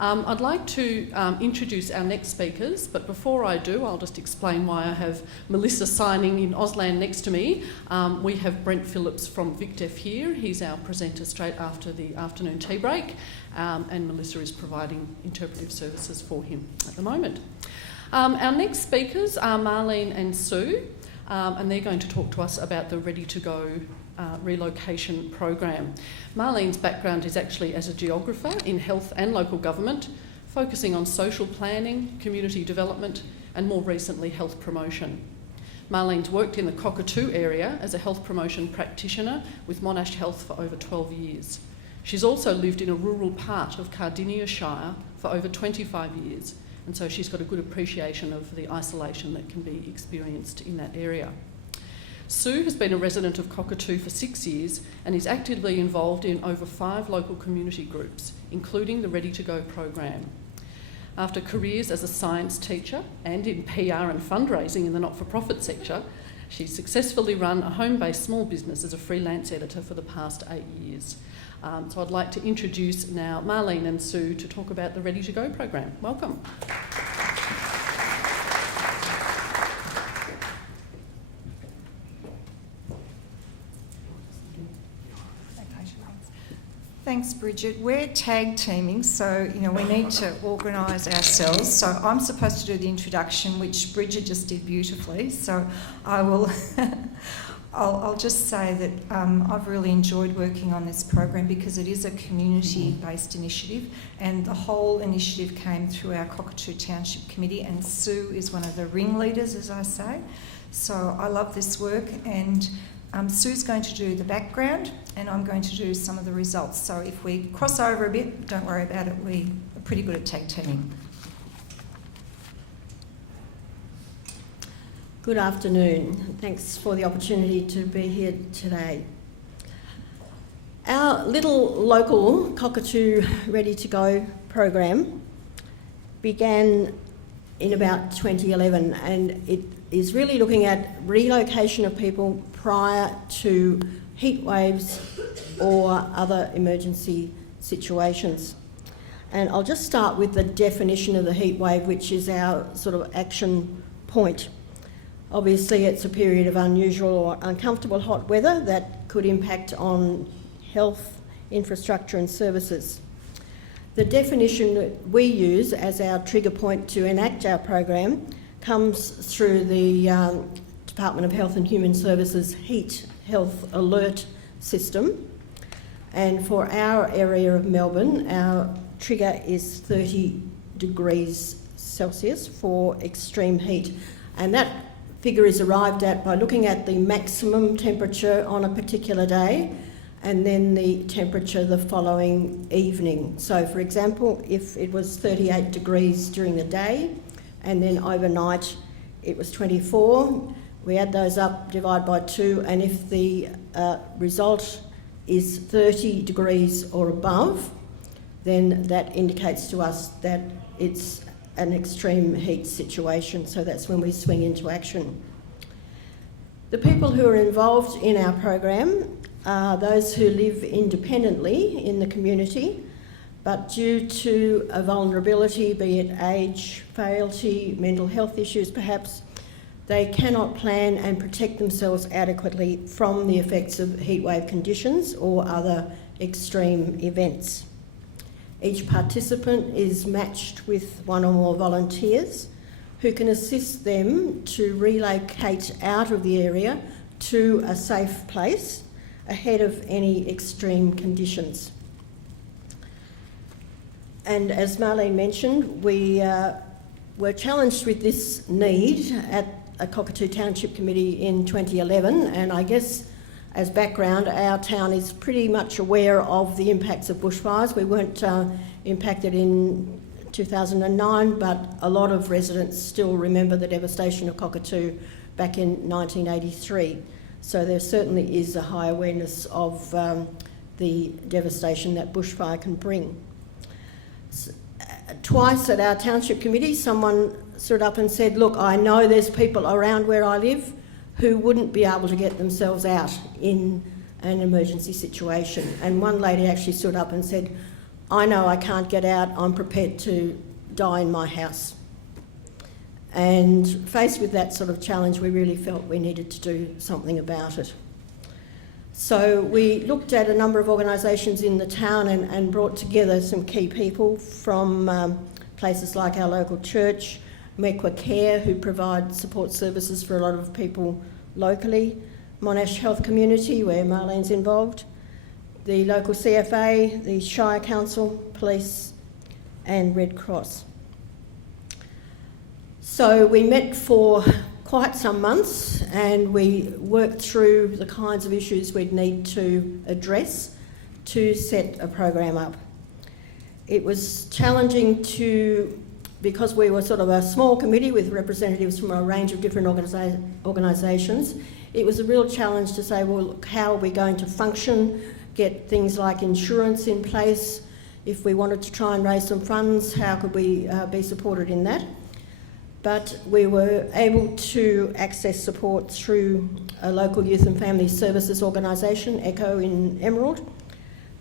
I'd like to introduce our next speakers, but before I do, I'll just explain why I have Melissa signing in Auslan next to me. We have Brent Phillips from VicDef here. He's our presenter straight after the afternoon tea break, and Melissa is providing interpretive services for him at the moment. Our next speakers are Marlene and Sue, and they're going to talk to us about the Ready to Go relocation program. Marlene's background is actually as a geographer in health and local government, focusing on social planning, community development, and more recently health promotion. Marlene's worked in the Cockatoo area as a health promotion practitioner with Monash Health for over 12 years. She's also lived in a rural part of Cardinia Shire for over 25 years, and so she's got a good appreciation of the isolation that can be experienced in that area. Sue has been a resident of Cockatoo for 6 years and is actively involved in over 5 local community groups, including the Ready to Go program. After careers as a science teacher and in PR and fundraising in the not-for-profit sector, she's successfully run a home-based small business as a freelance editor for the past 8 years. So I'd like to introduce now Marlene and Sue to talk about the Ready to Go program. Welcome. Thanks, Bridget. We're tag teaming, so we need to organise ourselves. So I'm supposed to do the introduction, which Bridget just did beautifully. So I will. I'll just say that I've really enjoyed working on this program because it is a community-based initiative, and the whole initiative came through our Cockatoo Township Committee, and Sue is one of the ringleaders, as I say. So I love this work, and Sue's going to do the background and I'm going to do some of the results. So if we cross over a bit, don't worry about it, we are pretty good at tag teaming. Good afternoon. Thanks for the opportunity to be here today. Our little local Cockatoo Ready to Go program began in about 2011, and it is really looking at relocation of people prior to heat waves or other emergency situations. And I'll just start with the definition of the heat wave, which is our sort of action point. Obviously, it's a period of unusual or uncomfortable hot weather that could impact on health, infrastructure and services. The definition that we use as our trigger point to enact our program comes through the Department of Health and Human Services Heat Health Alert system. And for our area of Melbourne, our trigger is 30 degrees Celsius for extreme heat. And that figure is arrived at by looking at the maximum temperature on a particular day and then the temperature the following evening. So for example, if it was 38 degrees during the day and then overnight it was 24, we add those up, divide by 2, and if the result is 30 degrees or above, then that indicates to us that it's an extreme heat situation, so that's when we swing into action. The people who are involved in our program are those who live independently in the community, but due to a vulnerability, be it age, frailty, mental health issues perhaps, they cannot plan and protect themselves adequately from the effects of heatwave conditions or other extreme events. Each participant is matched with one or more volunteers who can assist them to relocate out of the area to a safe place ahead of any extreme conditions. And as Marlene mentioned, we were challenged with this need at a Cockatoo Township Committee in 2011, and I guess as background, our town is pretty much aware of the impacts of bushfires. We weren't impacted in 2009, but a lot of residents still remember the devastation of Cockatoo back in 1983. So there certainly is a high awareness of the devastation that bushfire can bring. Twice at our township committee, someone stood up and said, look, I know there's people around where I live who wouldn't be able to get themselves out in an emergency situation. And one lady actually stood up and said, I know I can't get out, I'm prepared to die in my house. And faced with that sort of challenge, we really felt we needed to do something about it. So we looked at a number of organisations in the town and brought together some key people from places like our local church, Mequa Care, who provide support services for a lot of people locally, Monash Health Community, where Marlene's involved, the local CFA, the Shire Council, police and Red Cross. So we met for quite some months and we worked through the kinds of issues we'd need to address to set a program up. It was challenging because we were sort of a small committee with representatives from a range of different organisations. It was a real challenge to say, well, how are we going to function, get things like insurance in place? If we wanted to try and raise some funds, how could we be supported in that? But we were able to access support through a local youth and family services organisation, ECHO in Emerald,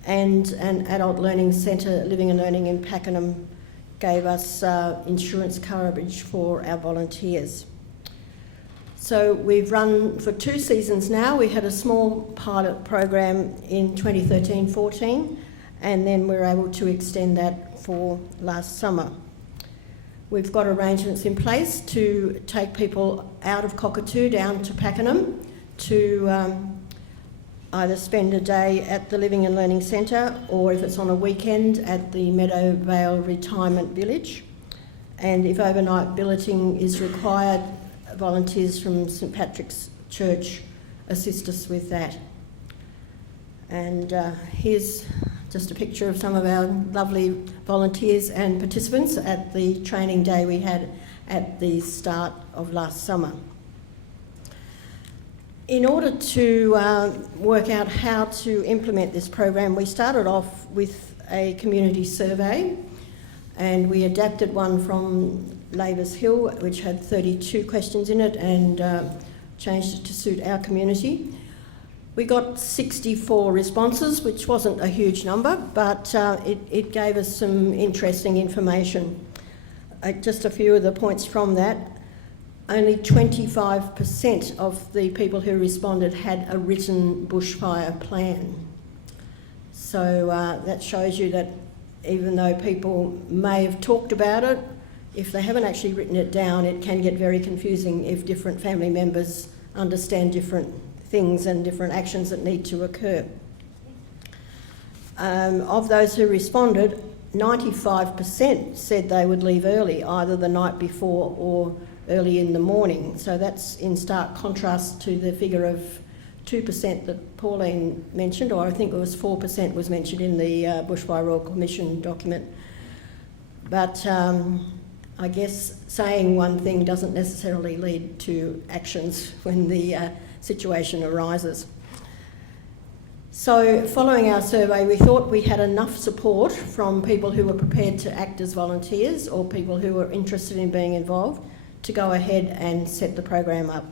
and an adult learning centre, Living and Learning in Pakenham, gave us insurance coverage for our volunteers. So we've run for 2 seasons now. We had a small pilot program in 2013-14, and then we were able to extend that for last summer. We've got arrangements in place to take people out of Cockatoo down to Pakenham to either spend a day at the Living and Learning Centre or, if it's on a weekend, at the Meadowvale Retirement Village. And if overnight billeting is required, volunteers from St Patrick's Church assist us with that. And here's just a picture of some of our lovely volunteers and participants at the training day we had at the start of last summer. In order to work out how to implement this program, we started off with a community survey, and we adapted one from Labour's Hill, which had 32 questions in it, and changed it to suit our community. We got 64 responses, which wasn't a huge number, but it gave us some interesting information. Just a few of the points from that. Only 25% of the people who responded had a written bushfire plan. So that shows you that even though people may have talked about it, if they haven't actually written it down, it can get very confusing if different family members understand different things and different actions that need to occur. Of those who responded, 95% said they would leave early, either the night before or early in the morning. So that's in stark contrast to the figure of 2% that Pauline mentioned, or I think it was 4% was mentioned in the Bushfire Royal Commission document. But I guess saying one thing doesn't necessarily lead to actions when the situation arises. So following our survey, we thought we had enough support from people who were prepared to act as volunteers or people who were interested in being involved to go ahead and set the program up.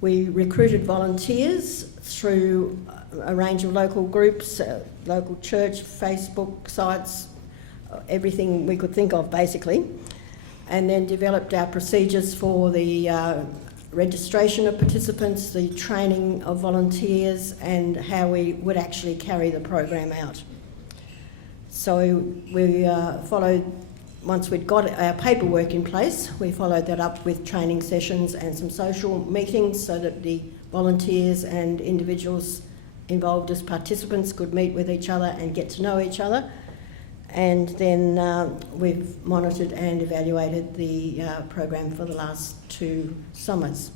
We recruited volunteers through a range of local groups, local church, Facebook sites, everything we could think of basically, and then developed our procedures for the registration of participants, the training of volunteers, and how we would actually carry the program out. So we followed, once we'd got our paperwork in place, we followed that up with training sessions and some social meetings so that the volunteers and individuals involved as participants could meet with each other and get to know each other. And then we've monitored and evaluated the program for the last 2 summers.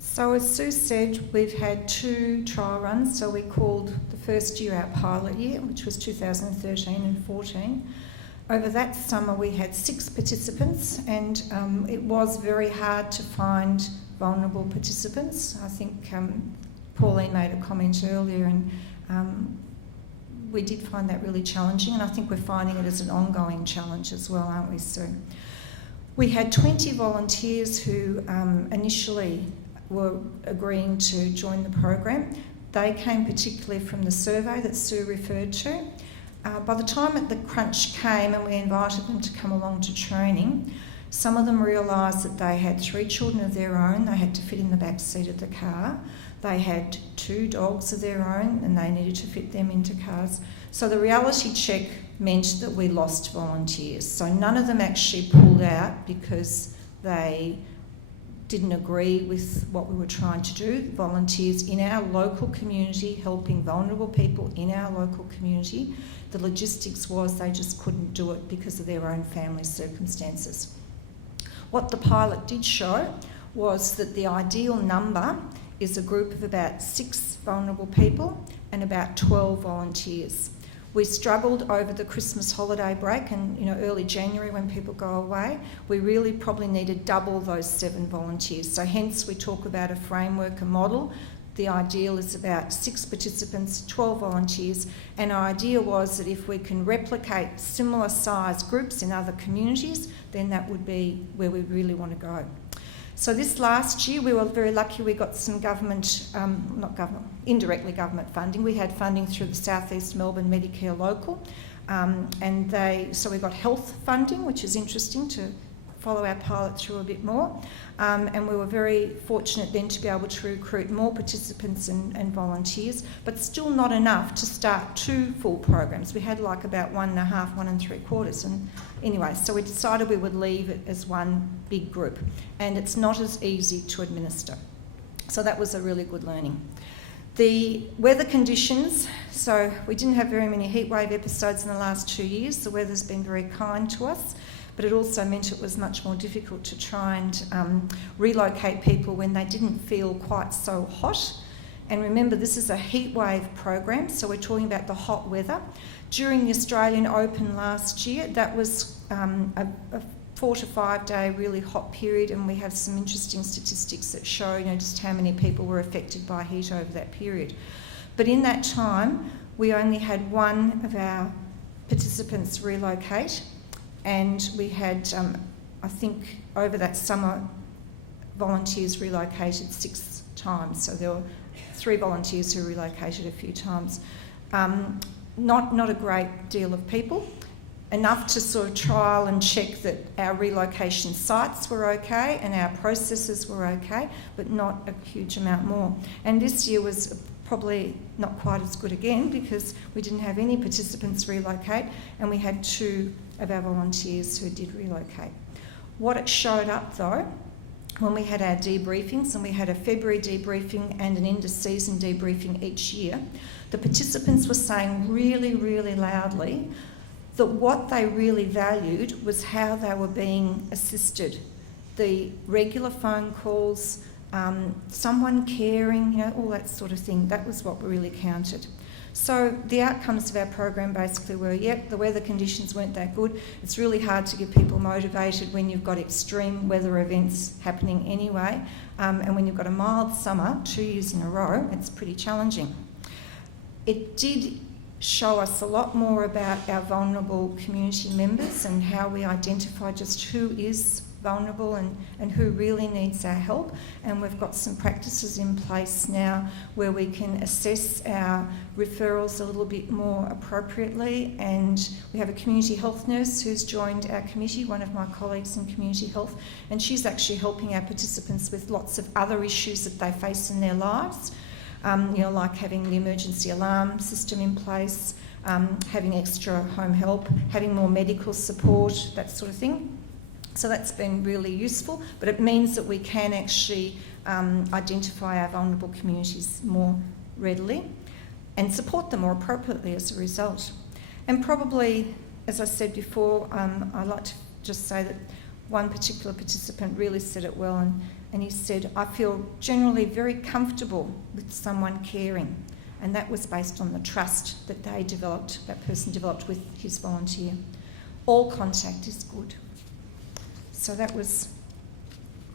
So as Sue said, we've had 2 trial runs. So we called the first year our pilot year, which was 2013 and 14. Over that summer we had 6 participants, and it was very hard to find vulnerable participants. I think Pauline made a comment earlier, and we did find that really challenging, and I think we're finding it as an ongoing challenge as well, aren't we, Sue? We had 20 volunteers who initially were agreeing to join the program. They came particularly from the survey that Sue referred to. By the time the crunch came and we invited them to come along to training, some of them realised that they had 3 children of their own, they had to fit in the back seat of the car. They had 2 dogs of their own and they needed to fit them into cars. So the reality check meant that we lost volunteers. So none of them actually pulled out because they didn't agree with what we were trying to do. Volunteers in our local community, helping vulnerable people in our local community. The logistics was they just couldn't do it because of their own family circumstances. What the pilot did show was that the ideal number is a group of about 6 vulnerable people and about 12 volunteers. We struggled over the Christmas holiday break and early January when people go away. We really probably needed double those 7 volunteers. So hence we talk about a framework, a model. The ideal is about 6 participants, 12 volunteers, and our idea was that if we can replicate similar size groups in other communities, then that would be where we really want to go. So this last year we were very lucky, we got some indirectly government funding. We had funding through the South East Melbourne Medicare Local, so we got health funding, which is interesting to follow our pilot through a bit more. And we were very fortunate then to be able to recruit more participants and volunteers, but still not enough to start 2 full programs. We had like about 1.5, 1 3/4. And anyway, so we decided we would leave it as one big group. And it's not as easy to administer. So that was a really good learning. The weather conditions, so we didn't have very many heatwave episodes in the last 2 years. The weather's been very kind to us. But it also meant it was much more difficult to try and relocate people when they didn't feel quite so hot. And remember, this is a heatwave program, so we're talking about the hot weather. During the Australian Open last year, that was a 4 to 5 day really hot period, and we have some interesting statistics that show just how many people were affected by heat over that period. But in that time, we only had 1 of our participants relocate. And we had, I think, over that summer, volunteers relocated 6 times. So there were 3 volunteers who relocated a few times. Not a great deal of people. Enough to sort of trial and check that our relocation sites were okay and our processes were okay, but not a huge amount more. And this year was probably not quite as good again because we didn't have any participants relocate and we had 2 of our volunteers who did relocate. What it showed up though, when we had our debriefings, and we had a February debriefing and an end of season debriefing each year, the participants were saying really, really loudly that what they really valued was how they were being assisted. The regular phone calls, someone caring, all that sort of thing, that was what really counted. So the outcomes of our program basically were, the weather conditions weren't that good. It's really hard to get people motivated when you've got extreme weather events happening anyway. And when you've got a mild summer 2 years in a row, it's pretty challenging. It did show us a lot more about our vulnerable community members and how we identify just who is vulnerable and who really needs our help. And we've got some practices in place now where we can assess our referrals a little bit more appropriately. And we have a community health nurse who's joined our committee, one of my colleagues in community health, and she's actually helping our participants with lots of other issues that they face in their lives, like having the emergency alarm system in place, having extra home help, having more medical support, that sort of thing. So that's been really useful, but it means that we can actually identify our vulnerable communities more readily and support them more appropriately as a result. And probably, as I said before, I'd like to just say that one particular participant really said it well, and he said, I feel generally very comfortable with someone caring. And that was based on the trust that that person developed with his volunteer. All contact is good. So that was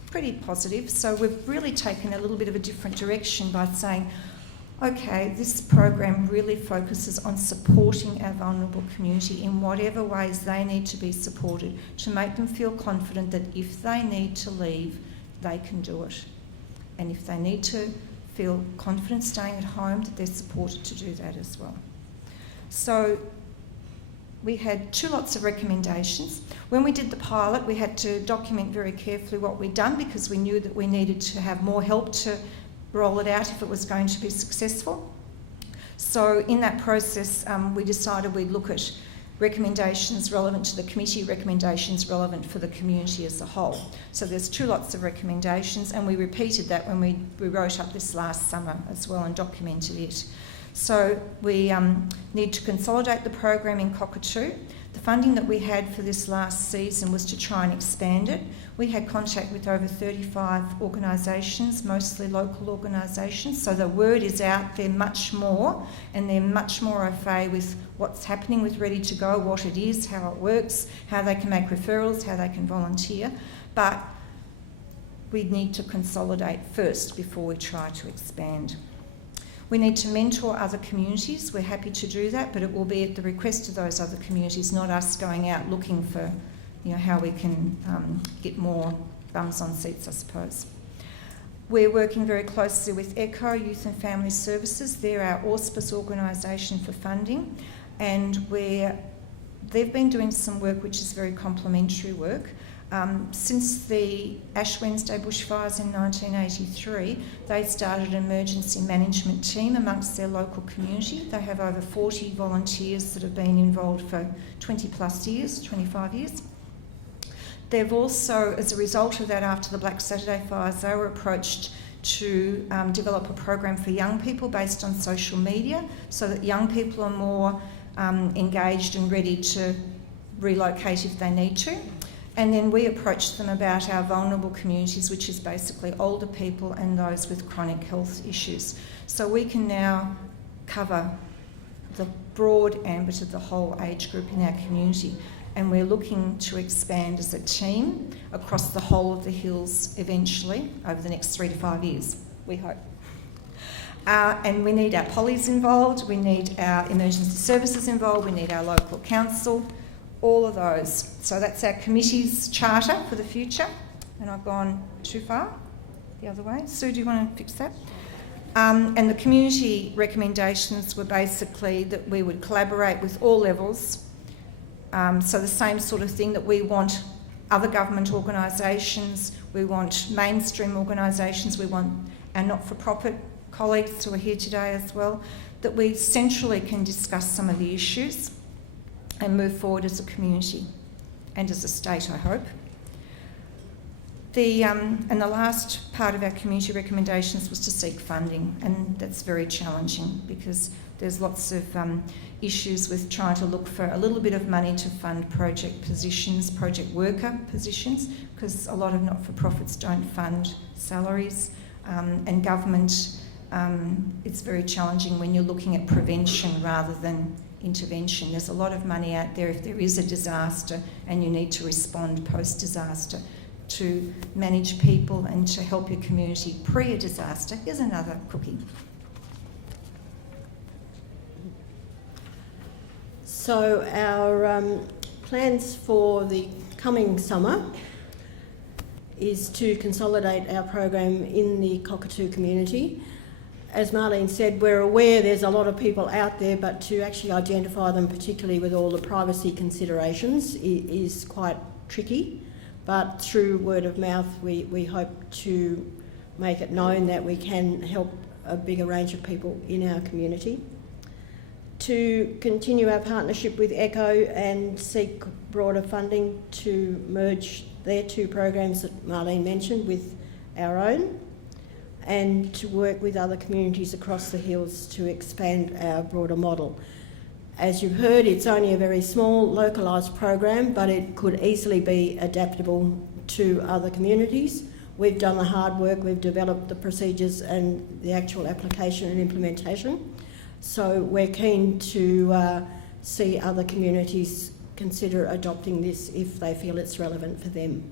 pretty positive. So we've really taken a little bit of a different direction by saying, okay, this program really focuses on supporting our vulnerable community in whatever ways they need to be supported to make them feel confident that if they need to leave, they can do it. And if they need to feel confident staying at home, that they're supported to do that as well. So we had 2 lots of recommendations. When we did the pilot, we had to document very carefully what we'd done because we knew that we needed to have more help to roll it out if it was going to be successful. So in that process, we decided we'd look at recommendations relevant to the committee, recommendations relevant for the community as a whole. So there's 2 lots of recommendations, and we repeated that when we wrote up this last summer as well and documented it. So we need to consolidate the program in Cockatoo. The funding that we had for this last season was to try and expand it. We had contact with over 35 organisations, mostly local organisations, so the word is out there much more, and they're much more au fait with what's happening with Ready to Go, what it is, how it works, how they can make referrals, how they can volunteer. But we need to consolidate first before we try to expand. We need to mentor other communities. We're happy to do that, but it will be at the request of those other communities, not us going out looking for, how we can get more bums on seats, I suppose. We're working very closely with ECHO, Youth and Family Services. They're our auspice organisation for funding, and they've been doing some work which is very complementary work. Since the Ash Wednesday bushfires in 1983, they started an emergency management team amongst their local community. They have over 40 volunteers that have been involved for 20 plus years, 25 years. They've also, as a result of that, after the Black Saturday fires, they were approached to develop a program for young people based on social media so that young people are more engaged and ready to relocate if they need to. And then we approached them about our vulnerable communities, which is basically older people and those with chronic health issues. So we can now cover the broad ambit of the whole age group in our community, and we're looking to expand as a team across the whole of the hills eventually over the next 3 to 5 years, we hope. And we need our pollies involved, we need our emergency services involved, we need our local council, all of those. So that's our committee's charter for the future. And I've gone too far the other way. Sue, do you want to fix that? And the community recommendations were basically that we would collaborate with all levels. So the same sort of thing that we want other government organisations, we want mainstream organisations, we want our not-for-profit colleagues who are here today as well, that we centrally can discuss some of the issues and move forward as a community and as a state, I hope. And the last part of our community recommendations was to seek funding, and that's very challenging because there's lots of issues with trying to look for a little bit of money to fund project positions, project worker positions, because a lot of not-for-profits don't fund salaries, and government, it's very challenging when you're looking at prevention rather than intervention. There's a lot of money out there if there is a disaster and you need to respond post-disaster. To manage people and to help your community pre a disaster. Here's another cookie. So our plans for the coming summer is to consolidate our program in the Cockatoo community. As Marlene said, we're aware there's a lot of people out there, but to actually identify them, particularly with all the privacy considerations, is quite tricky. But through word of mouth, we hope to make it known that we can help a bigger range of people in our community. To continue our partnership with ECHO and seek broader funding to merge their 2 programs that Marlene mentioned with our own, and to work with other communities across the hills to expand our broader model. As you've heard, it's only a very small, localised program, but it could easily be adaptable to other communities. We've done the hard work, we've developed the procedures and the actual application and implementation. So we're keen to see other communities consider adopting this if they feel it's relevant for them.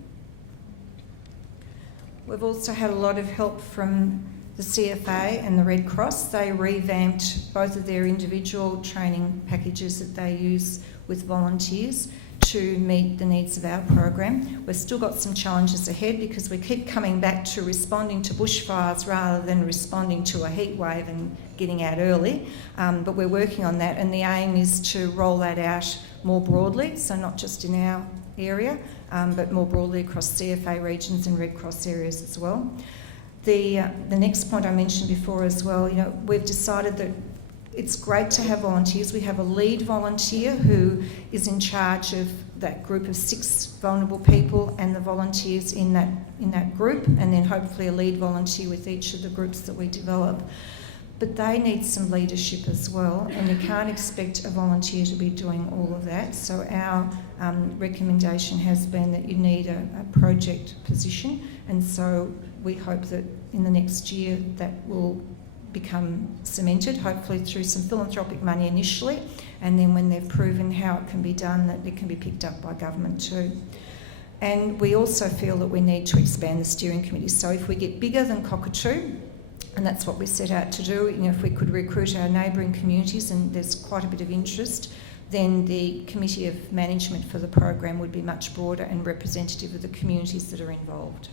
We've also had a lot of help from the CFA and the Red Cross. They revamped both of their individual training packages that they use with volunteers to meet the needs of our program. We've still got some challenges ahead because we keep coming back to responding to bushfires rather than responding to a heat wave and getting out early. But we're working on that, and the aim is to roll that out more broadly, so not just in our area, but more broadly across CFA regions and Red Cross areas as well. The next point I mentioned before as well, we've decided that it's great to have volunteers. We have a lead volunteer who is in charge of that group of 6 vulnerable people and the volunteers in that group, and then hopefully a lead volunteer with each of the groups that we develop. But they need some leadership as well, and you can't expect a volunteer to be doing all of that. So our recommendation has been that you need a project position, and so we hope that in the next year that will become cemented, hopefully through some philanthropic money initially, and then when they've proven how it can be done, that it can be picked up by government too. And we also feel that we need to expand the steering committee. So if we get bigger than Cockatoo, and that's what we set out to do, if we could recruit our neighbouring communities, and there's quite a bit of interest, then the committee of management for the program would be much broader and representative of the communities that are involved.